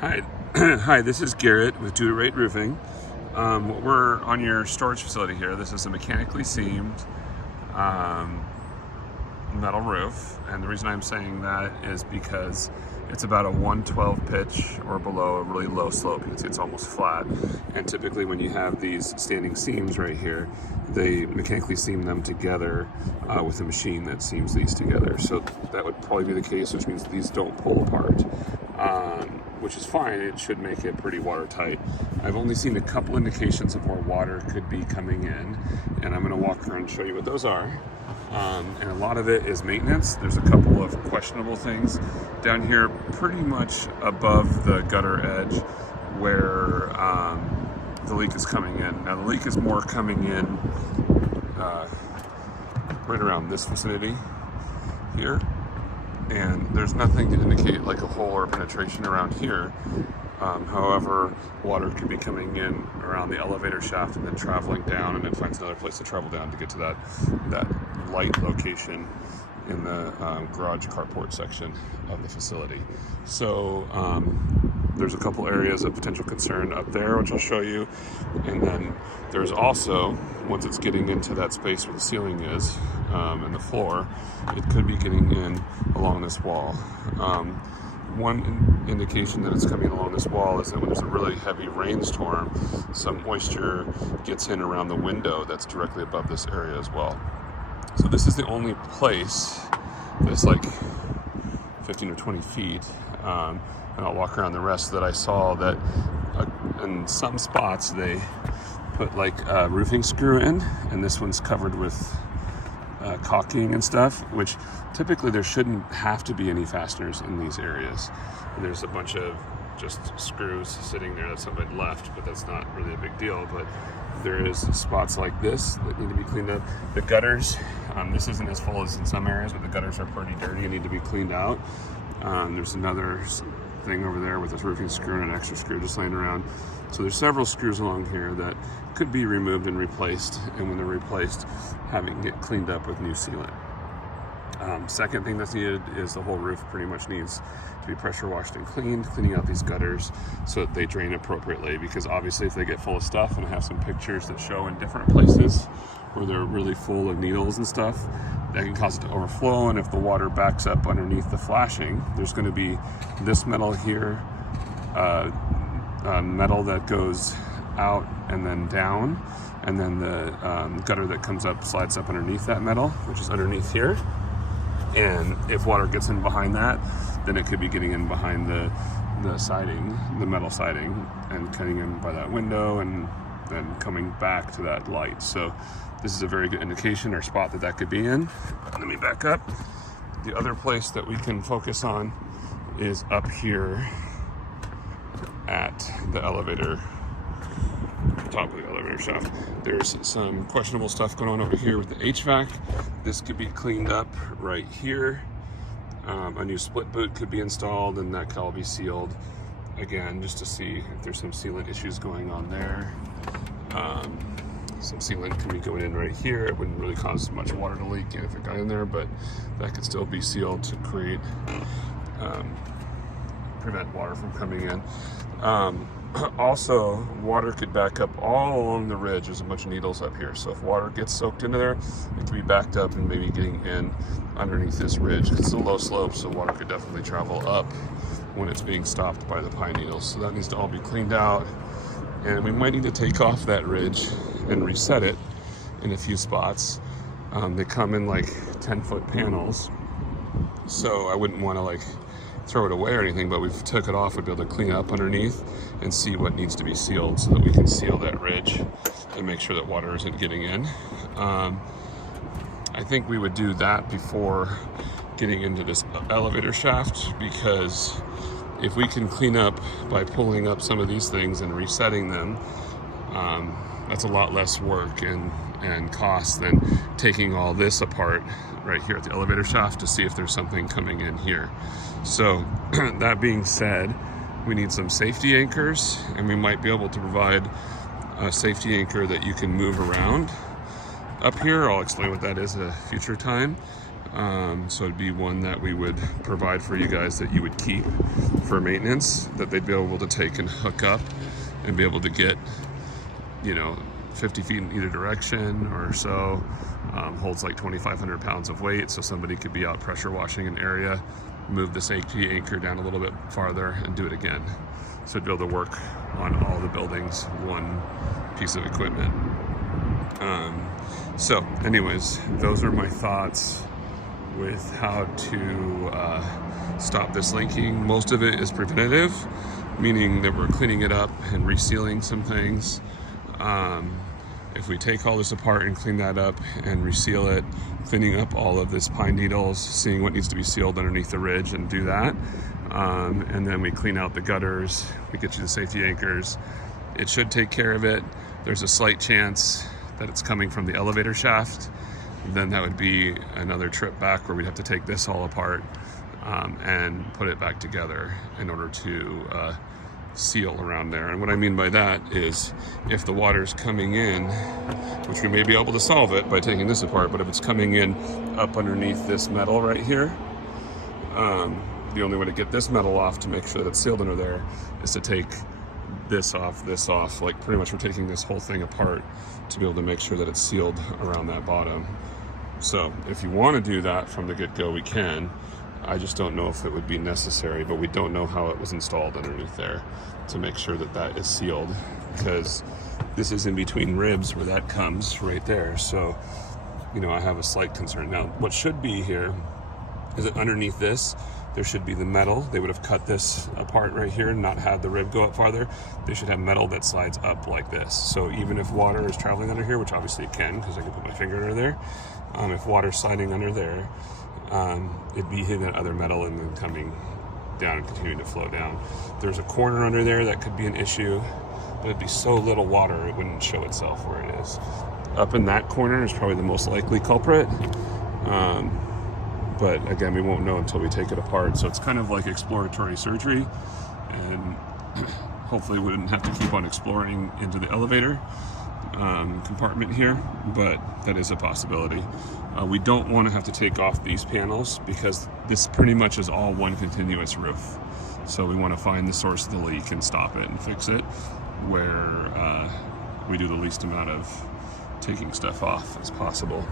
Hi, hi. This is Garrett with Do It Right Roofing. We're on your storage facility here. This is a mechanically seamed um, metal roof, and the reason I'm saying that is because it's about a 112 pitch or below a really low slope. You can see it's almost flat, and typically when you have these standing seams right here, they mechanically seam them together with a machine that seams these together. So that would probably be the case, which means these don't pull apart. Which is fine. It should make it pretty watertight. I've only seen a couple indications of where water could be coming in, and I'm going to walk around and show you what those are. And a lot of it is maintenance. There's a couple of questionable things down here, pretty much above the gutter edge where the leak is coming in. Now the leak is more coming in right around this vicinity here. And there's nothing to indicate like a hole or penetration around here. However, water could be coming in around the elevator shaft and then traveling down, and then finds another place to travel down to get to that light location in the garage carport section of the facility. So there's a couple areas of potential concern up there, which I'll show you. And then there's also, once it's getting into that space where the ceiling is and the floor, it could be getting in along this wall. One indication that it's coming along this wall is that when there's a really heavy rainstorm, some moisture gets in around the window that's directly above this area as well. So this is the only place that's like 15 or 20 feet, and I'll walk around the rest that I saw that in some spots they put like a roofing screw in, and this one's covered with caulking and stuff, which typically there shouldn't have to be any fasteners in these areas. And there's a bunch of just screws sitting there that somebody left, but that's not really a big deal. But there is spots like this that need to be cleaned up. The gutters, this isn't as full as in some areas, but the gutters are pretty dirty and need to be cleaned out. There's another thing over there with this roofing screw and an extra screw just laying around. So there's several screws along here that could be removed and replaced, and when they're replaced, having it cleaned up with new sealant. Second thing that's needed is the whole roof pretty much needs to be pressure washed and cleaned, cleaning out these gutters so that they drain appropriately, because obviously if they get full of stuff, and I have some pictures that show in different places where they're really full of needles and stuff, that can cause it to overflow. And if the water backs up underneath the flashing, there's going to be this metal here, metal that goes out and then down, and then the gutter that comes up slides up underneath that metal, which is underneath here. And if water gets in behind that, then it could be getting in behind the siding, the metal siding, and cutting in by that window and then coming back to that light. So this is a very good indication or spot that could be in. Let me back up. The other place that we can focus on is up here at the elevator, top of the elevator shaft. There's some questionable stuff going on over here with the HVAC. This could be cleaned up right here. A new split boot could be installed, and that could all be sealed again, just to see if there's some sealant issues going on there. Some sealant can be going in right here. It wouldn't really cause much water to leak if it got in there, but that could still be sealed to create prevent water from coming in. Also, water could back up all along the ridge. There's a bunch of needles up here, so if water gets soaked into there, it could be backed up and maybe getting in underneath this ridge. It's a low slope, so water could definitely travel up when it's being stopped by the pine needles. So that needs to all be cleaned out, and we might need to take off that ridge and reset it in a few spots. They come in like 10-foot panels, so I wouldn't want to like throw it away or anything, but we've took it off, we'd be able to clean up underneath and see what needs to be sealed so that we can seal that ridge and make sure that water isn't getting in. I think we would do that before getting into this elevator shaft, because if we can clean up by pulling up some of these things and resetting them, that's a lot less work and cost than taking all this apart right here at the elevator shaft to see if there's something coming in here. So that being said, we need some safety anchors, and we might be able to provide a safety anchor that you can move around up here. I'll explain what that is at a future time. So it'd be one that we would provide for you guys that you would keep for maintenance that they'd be able to take and hook up and be able to get, 50 feet in either direction or so. Holds like 2,500 pounds of weight, so somebody could be out pressure washing an area, move the safety anchor down a little bit farther and do it again. So it'd be able to work on all the buildings, one piece of equipment. So anyways, those are my thoughts with how to stop this linking. Most of it is preventative, meaning that we're cleaning it up and resealing some things. If we take all this apart and clean that up and reseal it, cleaning up all of this pine needles, seeing what needs to be sealed underneath the ridge and do that, and then we clean out the gutters, we get you the safety anchors, it should take care of it. There's a slight chance that it's coming from the elevator shaft. Then that would be another trip back where we'd have to take this all apart and put it back together in order to seal around there. And what I mean by that is if the water's coming in, which we may be able to solve it by taking this apart, but if it's coming in up underneath this metal right here, the only way to get this metal off to make sure that it's sealed under there is to take this off, like pretty much we're taking this whole thing apart to be able to make sure that it's sealed around that bottom. So if you want to do that from the get-go, we can. I just don't know if it would be necessary, but we don't know how it was installed underneath there to make sure that that is sealed, because this is in between ribs where that comes right there. So, I have a slight concern. Now, what should be here is that underneath this, there should be the metal. They would have cut this apart right here and not have the rib go up farther. They should have metal that slides up like this. So even if water is traveling under here, which obviously it can, because I can put my finger under there, if water's sliding under there, it'd be hitting that other metal and then coming down and continuing to flow down. There's a corner under there that could be an issue, but it'd be so little water it wouldn't show itself where it is. Up in that corner is probably the most likely culprit, but again, we won't know until we take it apart. So it's kind of like exploratory surgery, and hopefully we wouldn't have to keep on exploring into the elevator compartment here, but that is a possibility. We don't want to have to take off these panels because this pretty much is all one continuous roof. So we want to find the source of the leak and stop it and fix it where we do the least amount of taking stuff off as possible.